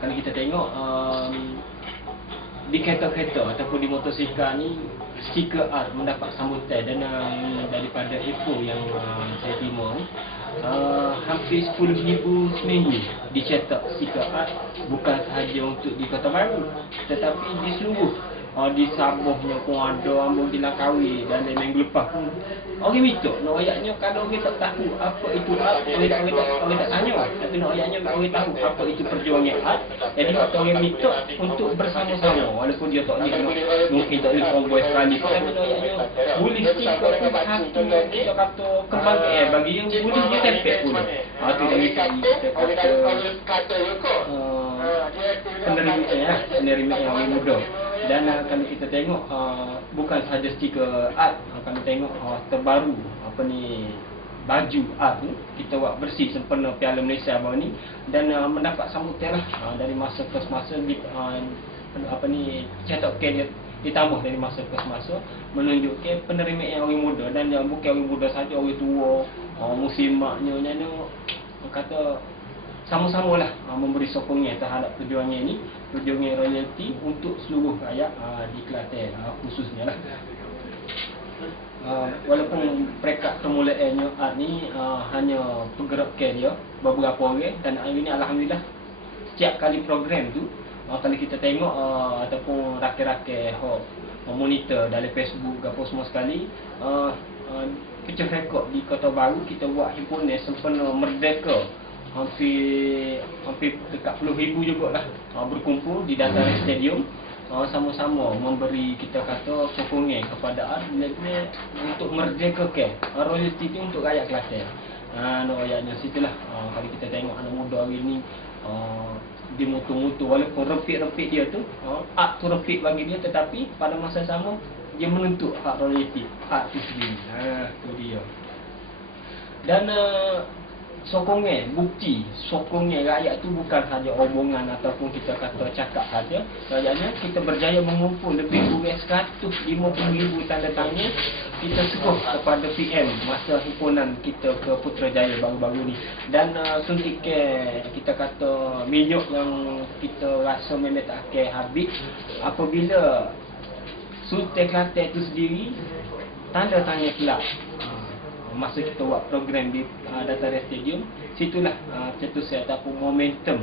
kalau kita tengok di kereta-kereta ataupun di motosikal ni stiker art mendapat sambutan dan daripada info yang saya terima ni hampir 10,000 seminggu dicetak stiker art, bukan sahaja untuk di Kota Baru tetapi di seluruh di Sabahnya pun ada, ambung di Langkawi dan minggu lepas pun orang minta nak ayatnya. Kalau orang tak tahu apa itu art, orang tak tanya, tapi nak ayatnya orang tahu apa itu perjuangan art. Jadi orang minta untuk bersama-sama, walaupun dia tak boleh mungkin tak boleh convoy sekali, tapi nak ayatnya boleh stiker tu satu kita kata kembang bagi yang boleh dia tempel pun. Tu dari kita kata penerima yang muda. Dan kalau kita tengok bukan sahaja stiker art, kalau tengok terbaru apa ni baju art tu kita buat bersih sempurna Piala Malaysia baru ni dan mendapat sambutan lah dari masa ke semasa apa ni cetak dia ditambah dari masa ke semasa menunjukkan penerima yang orang muda dan yang bukan orang muda saja, orang tua, muslimaknya nyana kata sama-sama lah memberi sokongan terhadap perjuangan ini, perjuangan royalty untuk seluruh rakyat di Kelantan khususnya lah. Walaupun peringkat permulaannya art ni hanya pergerakan dia beberapa orang dan hari ni alhamdulillah setiap kali program tu kalau kita tengok ataupun rakan-rakan monitor dalam Facebook apa semua sekali pecah rekod di Kota Baru kita buat himpunan sempena merdeka hampir dekat 10,000 jugalah berkumpul di dataran stadium sama-sama memberi kita kata sokongan kepada art untuk merdekakan royalty itu untuk rakyat Kelantan. Ayatnya situlah kalau kita tengok anak muda hari ni dia mutu-mutu walaupun repit-repit dia tu art tu repit bagi dia, tetapi pada masa sama dia menuntut hak royalty art tu sendiri. Tu dia. Dan sokongan, bukti sokongan rakyat tu bukan sahaja omongan ataupun kita kata cakap saja. Rakyatnya kita berjaya mengumpul lebih kurang 150,000 tanda tangan kita seruh kepada PM masa himpunan kita ke Putrajaya baru-baru ni. Dan suntikan kita kata minyak yang kita rasa memang tak akan habis apabila Sultan Kelantan itu sendiri tanda tangan kelab masa kita buat program di dataran stadium. Situlah cetusnya ataupun momentum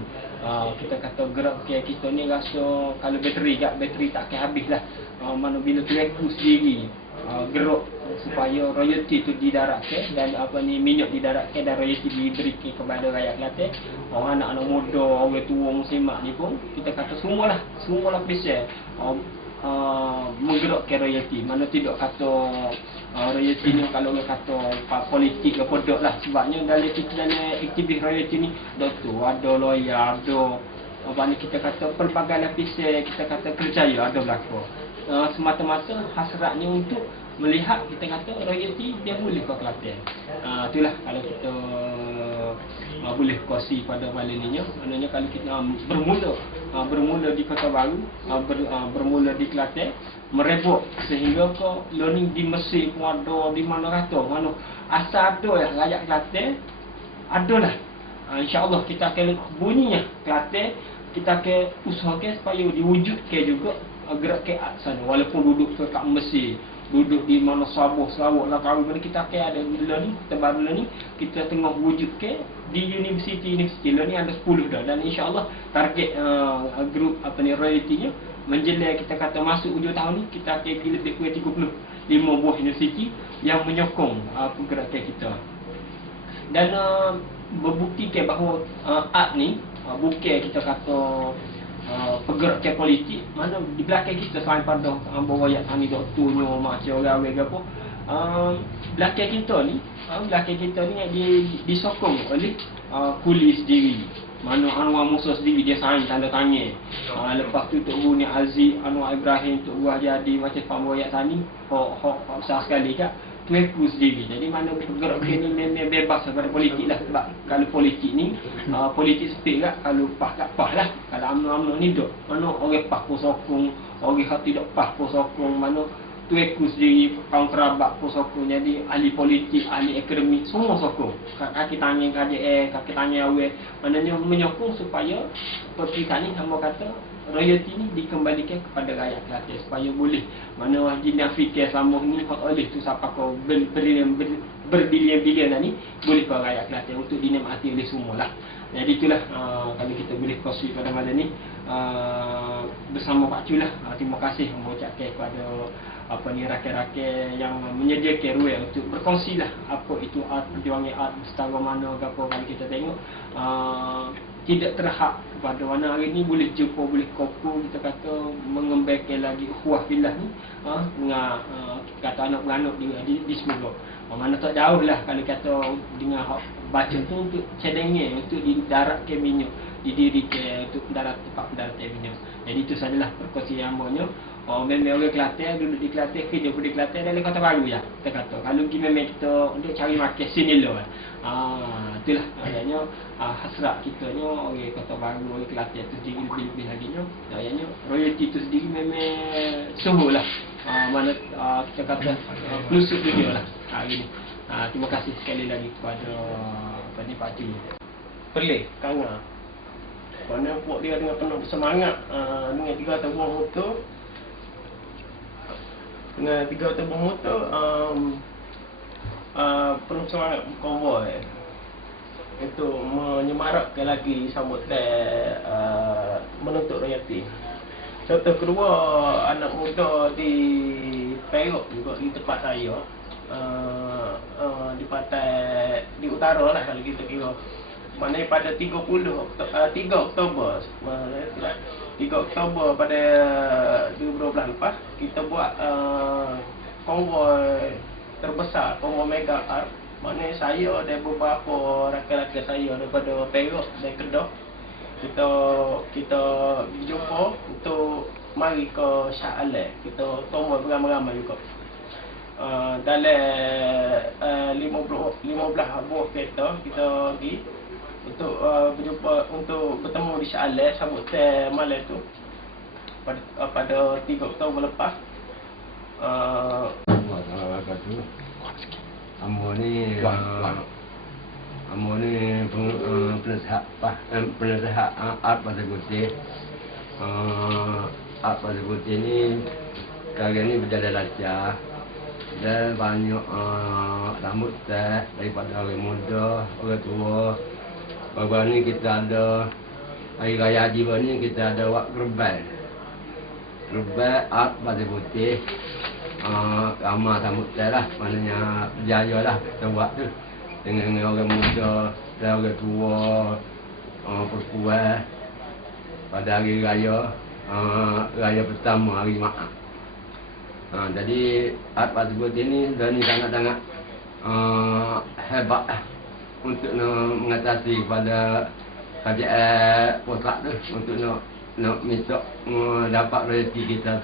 kita kata gerak kita ni rasa kalau bateri tak akan habis lah. Mana bila Tuanku sendiri gerak supaya royalty tu didaratkan dan minyak didaratkan dan royalty diberikan kepada rakyat Kelantan, anak-anak muda, orang tua, muslimat ni pun kita kata semualah lapisan menggerakkan royalty. Mana tidak kata royalty ni kalau orang kata politik ke podok lah, sebabnya dalam aktivis royalty ni ada lawyer, ada kita kata pelbagai lapisan kita kata kerjaya ada berlaku. Semata-mata hasratnya untuk melihat kita kata royalty dia boleh ke Kelantan. Itulah kalau kita boleh kuasi pada malam ni, maknanya kalau kita bermula di Kota Baru, bermula di Kelantan, merebut sehingga ke learning di Mesir pun ada, di mana kata mana asal ada ya rakyat Kelantan adalah insya-Allah kita akan bunyinya Kelantan, kita akan usahakan supaya diwujudkan juga gerak sana walaupun duduk dekat Mesir, duduk di mana Sabah, Sarawak, Langkawi, mana kita akan ada learning terbaru ni kita tengah wujudkan di universiti learning ada 10 dah dan insya-Allah target grup royalty nya menjelang kita kata masuk hujung tahun ni kita akan lebih kurang 35 buah universiti yang menyokong pergerakan kita dan membuktikan bahawa art ni bukan kita kata pergerakan politik. Mana di belakang kita selain pada bawa ayat tani doktornya macam orang-orang ke apa, belakang kita ni disokong oleh kulis sendiri. Mana Anwar Musa sendiri dia sign tanda tangan. Lepas tu Tok Guru ni Aziz, Anwar Ibrahim, Tok Guru Jadi macam pembawa ayat tani besar sekali kat Tuanku sendiri. Jadi mana bergerak ni memang bebas daripada politik lah. Sebab kalau politik ni politik sepik lah. Kalau PAH kat PAH lah. Kalau UMNO ni duk mana orang PAH pun sokong, orang yang tidak PAH pun sokong. Mana tueku sendiri, kaum kerabat pun sokong. Jadi ahli politik, ahli akademik semua sokong. Kaki tangan KJN, kaki tangan awal, maknanya menyokong supaya perpisahan ni hamba kata royalti ni dikembalikan kepada rakyat Kelantan supaya boleh mana Haji fikir sama ni hak oleh tu siapa kau berbilion-bilion ni boleh ke rakyat Kelantan untuk dinikmati oleh semualah. Jadi itulah kalau kita boleh kongsi pada malam ni bersama Pak Cu lah. Terima kasih mengucapkan kepada apa ni rakyat-rakyat yang menyediakan ruang untuk berkongsi lah apa itu art, perjuangan art setara mana ke apa. Kalau kita tengok tidak terhad kepada mana hari ni boleh jumpa, boleh kopu, kita kata mengembangkan lagi ukhuwah fillah ni dengan kata anak beranak di semua. Mana tak jauh lah kalau kata dengan baca tu untuk cadangan, untuk didaratkan minyak, didirikan untuk tempat pendaratan minyak. Jadi itu sajalah perkongsian amanya. Memang orang Kelantan duduk di Kelantan, kerja pun di Kelantan dalam Kota Baru ya. Kita kata kalau pergi memang kita untuk cari makan sini lah. Itulah adanya hasrat kita ni orang Kota Baru, orang Kelantan tu sendiri lebih-lebih lagi nya. Adanya royalti tu sendiri memang suhu lah. Mana kita kata pelusuk dunia lah hari ni. Terima kasih sekali lagi kepada Pak Cu. Perleh, Kanga. Mana puak dia dengan penuh bersemangat dengan 3 tabung motor. Dengan 3 tabung motor penuh semangat konvoi untuk menyemarakkan lagi sambutan menuntut royalti. Contoh kedua, anak muda di Perak juga di tempat saya, di pantai di utara lah kalau kita kira. Maknanya pada 3 Oktober 3 Oktober pada 2012 lepas kita buat konvoi terbesar, konvoi mega art. Maknanya saya dan beberapa rakan-rakan saya daripada Perak dan Kedah kita berjumpa untuk mari ke Shah Alam. Kita konvoi beramai-ramai juga. Dalam 15 buah kereta kita pergi untuk berjumpa, untuk bertemu di Shah Alam sambutan malam tu pada 3 Oktober lepas. Amo ni penasihat art pada Putih. Art pada Putih ni sekarang ni berjalan lancar dan banyak rambut teh daripada orang muda, orang tua. Baru ni kita ada hari raya Haji ni kita ada buat gerbang art pada Putih. Ramah rambut teh lah, maknanya berjaya lah kita buat tu dengan orang muda dan orang tua, perempuan pada hari raya raya pertama, hari Maaf. Jadi art pada Putih ni dan ni sangat-sangat hebat lah untuk mengatasi pada kerajaan potlak tu, untuk nak minta dapat royalti kita.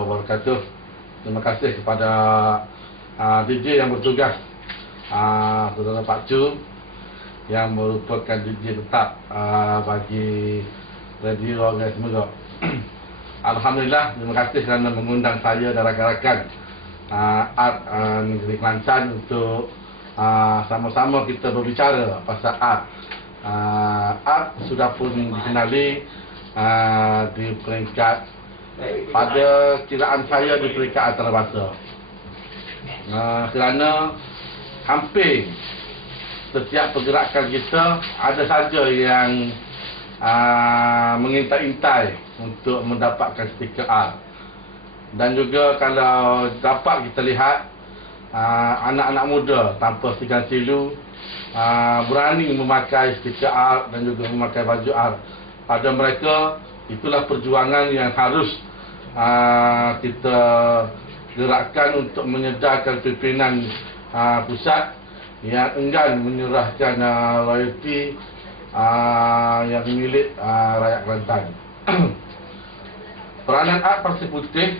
Wabarakatuh. Terima kasih kepada DJ yang bertugas, saudara Pak Cu yang merupakan DJ tetap bagi radio dan semua. Alhamdulillah, terima kasih kerana mengundang saya dan rakan-rakan art Negeri Kelantan untuk sama-sama kita berbicara pasal art. Art sudah pun dikenali di peringkat, pada kiraan saya di peringkat antarabangsa, kerana hampir setiap pergerakan kita ada saja yang mengintai-intai untuk mendapatkan stiker art. Dan juga kalau dapat kita lihat anak-anak muda tanpa segan silu berani memakai stiker art dan juga memakai baju art. Pada mereka itulah perjuangan yang harus kita gerakkan untuk menyedarkan pimpinan pusat yang enggan menyerahkan royalti yang milik rakyat Kelantan. Peranan art Pasir Putih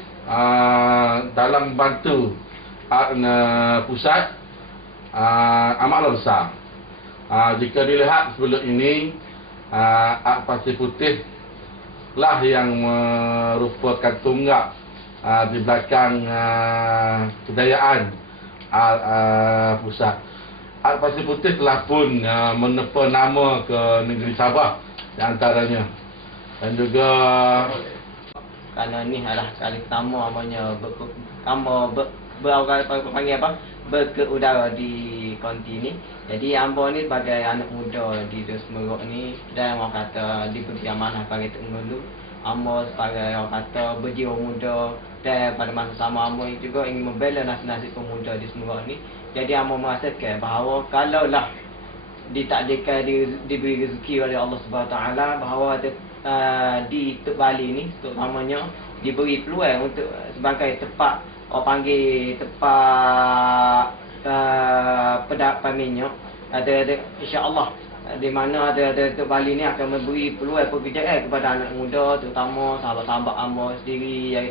dalam membantu art pusat amatlah besar. Jika dilihat sebelum ini art Pasir Putih lah yang merupakan tunggak di belakang kejayaan pusat. Art Pasir Putih telah pun menepa nama ke negeri Sabah di antaranya. Dan juga kerana ni adalah kali pertama amanya panggil apa? Berkeudara di konti ni. Jadi ambo ni sebagai anak muda di Semeruk ni, dan orang kata diberi amanah bagi Tok Ngulu. Ambo sebagai orang kata berjiwa muda, dan pada masa sama ambo juga ingin membela nasib-nasib pemuda di Semeruk ni. Jadi ambo merasakan bahawa kalaulah ditakdirkan diberi rezeki oleh Allah Subhanahu Taala, bahawa di Tok Bali ni terutamanya diberi peluang untuk sebagai tempat orang panggil tempat pendapat ada insya-Allah, di mana ada Tok Bali ni akan memberi peluang pekerjaan kepada anak muda, terutama sahabat-sahabat ambo sendiri yang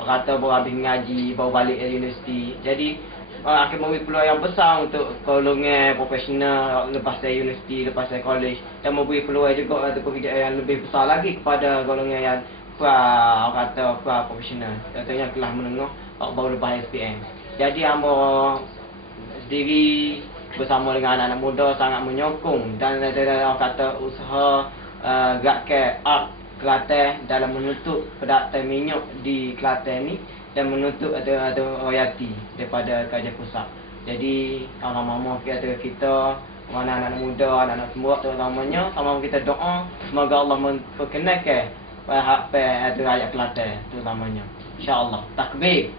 orang kata baru habis mengaji, baru balik dari universiti. Jadi akan memberi peluang yang besar untuk golongan profesional lepas dari universiti, lepas dari college, dan memberi peluang juga untuk pekerjaan yang lebih besar lagi kepada golongan yang orang kata profesional, contohnya kelas menengah baru lepas SPM. Jadi ambo sendiri bersama dengan anak-anak muda sangat menyokong dan ada orang kata usaha gerakkan art Kelantan dalam menutup pendapatan minyak di Kelantan ni, dan menuntut ada royalti daripada kerajaan pusat. Jadi orang mama kita mana anak-anak muda, anak-anak semua terutamanya, sama kita doa semoga Allah memperkenalkan hak ada rakyat Kelantan terutamanya. Insya-Allah. Takbir.